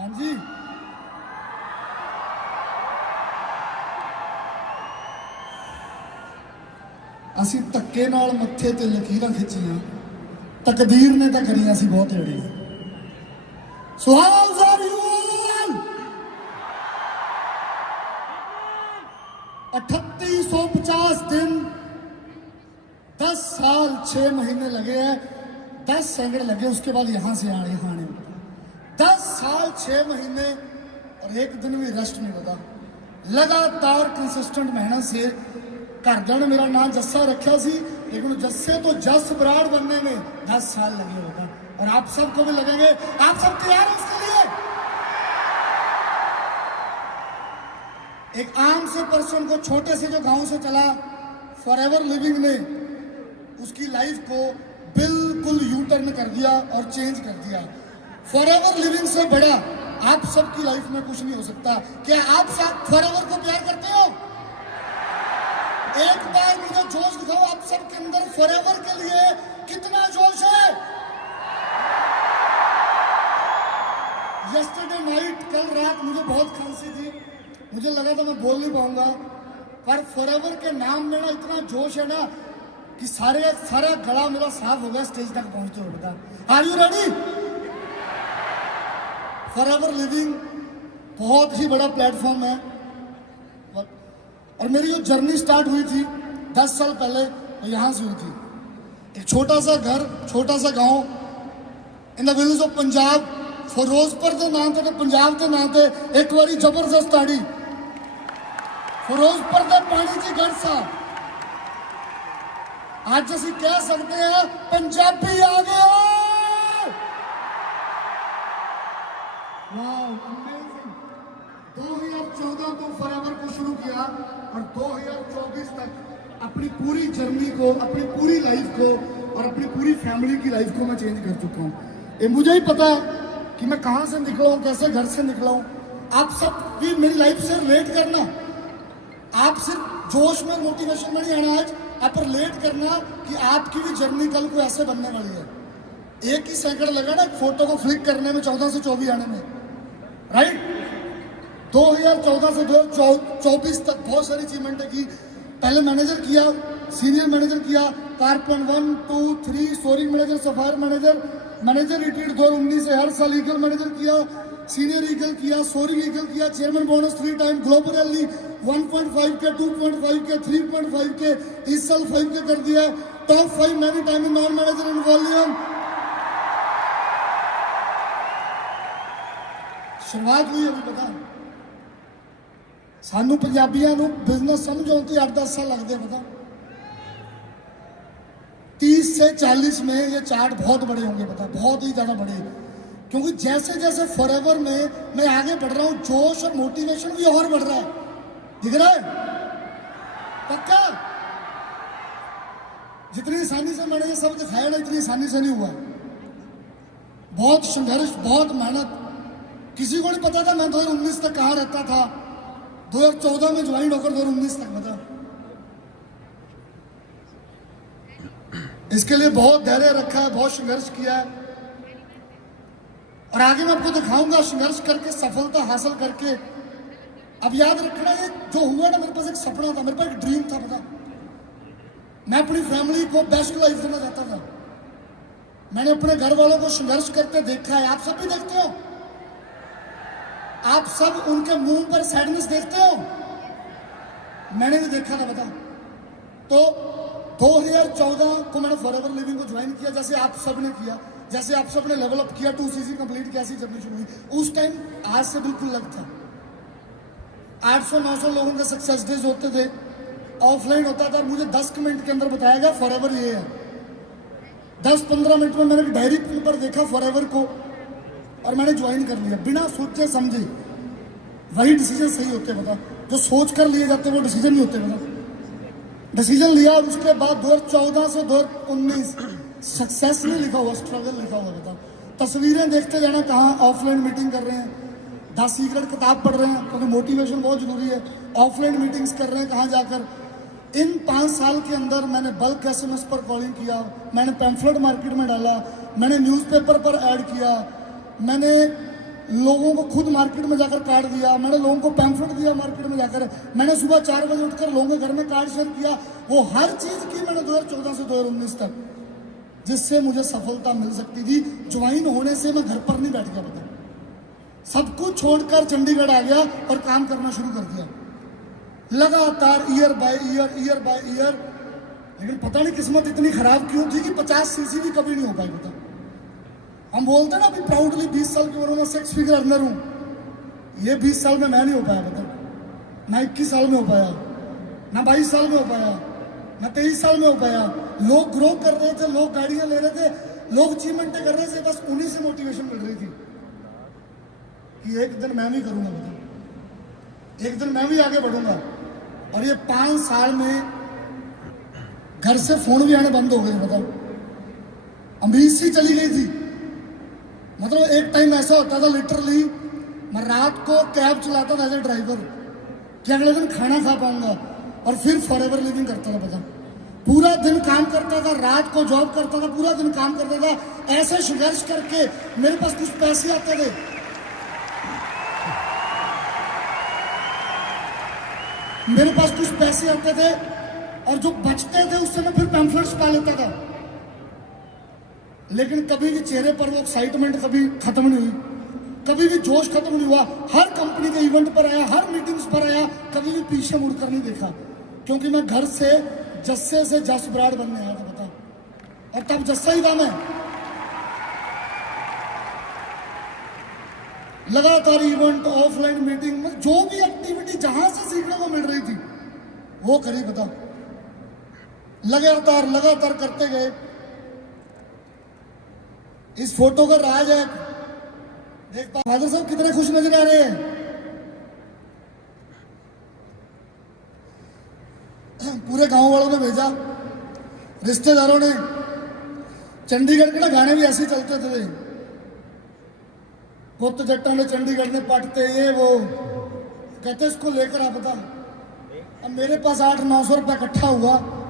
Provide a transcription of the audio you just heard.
हाँ जी, ਅਸੀਂ ਧੱਕੇ ਨਾਲ ਮੱਥੇ ਤੇ ਲਕੀਰਾਂ ਖਿੱਚੀਆਂ, ਤਕਦੀਰ ਨੇ ਤਾਂ ਕਰੀਆਂ ਸੀ ਬਹੁਤ ਏੜੀਆਂ। So how's are you all? 3850 दिन, 10 साल 6 महीने लगे हैं, 10 सैकड़े लगे, उसके बाद यहाँ से आने 10 साल 6 महीने और एक दिन भी रेस्ट नहीं होता। लगातार कंसिस्टेंट मेहनत से घरदियों ने मेरा नाम जस्सा रखा सी, लेकिन जस्से तो जस बराड़ बनने में 10 साल लगे होगा और आप सबको भी लगेंगे। आप सब तैयार हैं इसके लिए? एक आम से पर्सन को छोटे से जो गांव से चला फॉरएवर लिविंग ने उसकी लाइफ को बिल्कुल यू टर्न कर दिया और चेंज कर दिया। फॉरएवर लिविंग से बड़ा आप सबकी लाइफ में कुछ नहीं हो सकता। क्या आप सब फॉरएवर को प्यार करते हो? एक बार मुझे जोश दिखाओ, आप सबके अंदर फॉरएवर के लिए कितना जोश है? यस्टरडे नाइट, कल रात मुझे बहुत खांसी थी, मुझे लगा था मैं बोल नहीं पाऊंगा, पर फॉरएवर के नाम में ना इतना जोश है ना कि सारा गला मेरा साफ हो गया स्टेज तक पहुंचते हुए। बता, are you ready? Forever Living बहुत ही बड़ा प्लेटफॉर्म है और मेरी जो जर्नी स्टार्ट हुई थी 10 साल पहले, वो यहाँ से हुई थी। एक छोटा सा घर, छोटा सा गांव in the village of Punjab, Firozpur के नाम से, पंजाब के नाम से एक बारी जबरदस्त आड़ी फिरोजपुर के पानी की गढ़ सा। आज असी कह सकते हैं पंजाबी आ गया। वाह, अमेजिंग। 2014 को फॉरएवर को शुरू किया और 2024 तक अपनी पूरी जर्नी को, अपनी पूरी लाइफ को और अपनी पूरी फैमिली की लाइफ को मैं चेंज कर चुका हूँ। ये मुझे ही पता है कि मैं कहाँ से निकला हूँ, कैसे घर से निकला हूँ। आप सब भी मेरी लाइफ से रिलेट करना, आप सिर्फ जोश में, मोटिवेशन में नहीं आना, आज आप रिलेट करना कि आपकी भी जर्नी कल को ऐसे बनने वाली है। एक ही सेकंड लगा ना फोटो को फ्लिक करने में, 14 से 24 आने में, राइट? 2014 से 2024 तक बहुत सारी अचीवमेंट की। पहले मैनेजर किया, सीनियर मैनेजर किया, carpet 1, 2, 3, soaring manager, sapphire manager, manager retreat 2019 से हर साल ईगल मैनेजर किया, सीनियर ईगल किया, सोरिंग ईगल किया, chairman bonus 3 time, global rally 1.5 K, 2.5 के, 3.5 के, इस साल 5 के कर दिया, top 5 many time in non manager in volume. शुरुआत हुई अभी पता सानू पंजाबियों को बिजनेस समझो तो 8-10 साल लगते हैं। पता 30 से 40 में ये चार्ट बहुत बड़े होंगे, पता बहुत ही ज़्यादा बड़े, क्योंकि जैसे जैसे फॉरएवर में मैं आगे बढ़ रहा हूँ, जोश और मोटिवेशन भी और बढ़ रहा है। दिख रहा है? पक्का? जितनी आसानी से मैंने ये सब दिखाया ना, इतनी आसानी से नहीं हुआ। बहुत संघर्ष, बहुत मेहनत। किसी को नहीं पता था मैं 2019 तक कहाँ रहता था, 2014 में ज्वाइन होकर 2019 तक। बता, इसके लिए बहुत धैर्य रखा है, बहुत संघर्ष किया है और आगे मैं आपको दिखाऊंगा संघर्ष करके, सफलता हासिल करके। अब याद रखना, ये जो हुआ ना, मेरे पास एक सपना था, मेरे पास एक ड्रीम था। पता, मैं अपनी फैमिली को बेस्ट लाइफ देना चाहता था। मैंने अपने घर वालों को संघर्ष करते देखा है, आप सब भी देखते हो, आप सब उनके मुंह पर सैडनेस देखते हो, मैंने भी देखा था। बता, तो 2014 को मैंने फॉरएवर लिविंग को ज्वाइन किया, जैसे आप सब ने किया, जैसे आप सब ने लेवल अप किया, 2CC कंप्लीट किया, ऐसी जर्नी शुरू हुई। उस टाइम आज से बिल्कुल अलग था। 800-900 लोगों के सक्सेस डेज होते थे, ऑफलाइन होता था। मुझे 10 मिनट के अंदर बताया गया फॉरएवर ये है। 10-15 मिनट में मैंने डायरी पर देखा फॉरएवर को और मैंने ज्वाइन कर लिया, बिना सोचे समझे। वही डिसीजन सही होते हैं। बता, जो सोच कर लिए जाते हैं वो डिसीजन नहीं होते। बता, डिसीजन लिया, उसके बाद 2014 से 2019 सक्सेस नहीं लिखा हुआ, स्ट्रगल लिखा हुआ। बता, तस्वीरें देखते जाना, कहाँ ऑफलाइन मीटिंग कर रहे हैं, 10 सीक्रेट किताब पढ़ रहे हैं, क्योंकि मोटिवेशन बहुत जरूरी है, ऑफलाइन मीटिंग्स कर रहे हैं कहाँ जाकर। इन 5 साल के अंदर मैंने बल्क SMS पर कॉलिंग किया, मैंने पैम्फलेट मार्केट में डाला, मैंने न्यूज़पेपर पर ऐड किया, मैंने लोगों को खुद मार्केट में जाकर कार्ड दिया, मैंने लोगों को पैम्फलेट दिया मार्केट में जाकर, मैंने सुबह 4 बजे उठकर लोगों के घर में कार्ड शेयर किया। वो हर चीज़ की मैंने 2014 से 2019 तक, जिससे मुझे सफलता मिल सकती थी। ज्वाइन होने से मैं घर पर नहीं बैठ गया, बता, सब कुछ छोड़कर चंडीगढ़ आ गया और काम करना शुरू कर दिया लगातार, ईयर बाय ईयर। लेकिन पता नहीं किस्मत इतनी खराब क्यों थी कि 50 सीसी भी कभी नहीं हो पाई। बता, हम बोलते ना अभी प्राउडली 20 साल की उम्र में 6 फिगर अर्नर हूं, ये 20 साल में मैं नहीं हो पाया। बता, ना 21 साल में हो पाया, ना 22 साल में हो पाया, ना 23 साल में हो पाया। लोग ग्रो कर रहे थे, लोग गाड़ियां ले रहे थे, लोग अचीवमेंटें कर रहे थे, बस उन्हीं से मोटिवेशन मिल रही थी कि एक दिन मैं भी करूंगा। बता, एक दिन मैं भी आगे बढ़ूंगा। और ये 5 साल में घर से फोन भी आने बंद हो गए। बताओ, अमीर सी चली गई थी। मतलब एक टाइम ऐसा होता था लिटरली, मैं रात को कैब चलाता था एज ए ड्राइवर कि अगले दिन खाना खा पाऊंगा, और फिर फॉरएवर लिविंग करता था। पता, पूरा दिन काम करता था, रात को जॉब करता था, पूरा दिन काम करता था, ऐसे संघर्ष करके मेरे पास कुछ पैसे आते थे। मेरे पास कुछ पैसे आते थे और जो बचते थे उससे मैं फिर पैम्फलेट्स पा लेता था। लेकिन कभी भी चेहरे पर वो एक्साइटमेंट कभी खत्म नहीं हुई, कभी भी जोश खत्म नहीं हुआ। हर कंपनी के इवेंट पर आया, हर मीटिंग्स पर आया, कभी भी पीछे मुड़कर नहीं देखा, क्योंकि मैं घर से जस्से से जस ब्रांड बनने आया था। बता, और तब जस्सा ही था मैं। लगातार इवेंट, ऑफलाइन मीटिंग, जो भी एक्टिविटी जहां से सीखने को मिल रही थी वो करी। बता, लगातार करते गए। इस फोटो का राज है, देख फादर साहब कितने खुश नजर आ रहे हैं। पूरे गांव वालों ने भेजा, रिश्तेदारों ने। चंडीगढ़ के ना गाने भी ऐसे चलते थे, पुत जट्टा ने चंडीगढ़ में पटते, ये वो कहते इसको लेकर आ। बता, अब मेरे पास 800-900 रुपया इकट्ठा हुआ,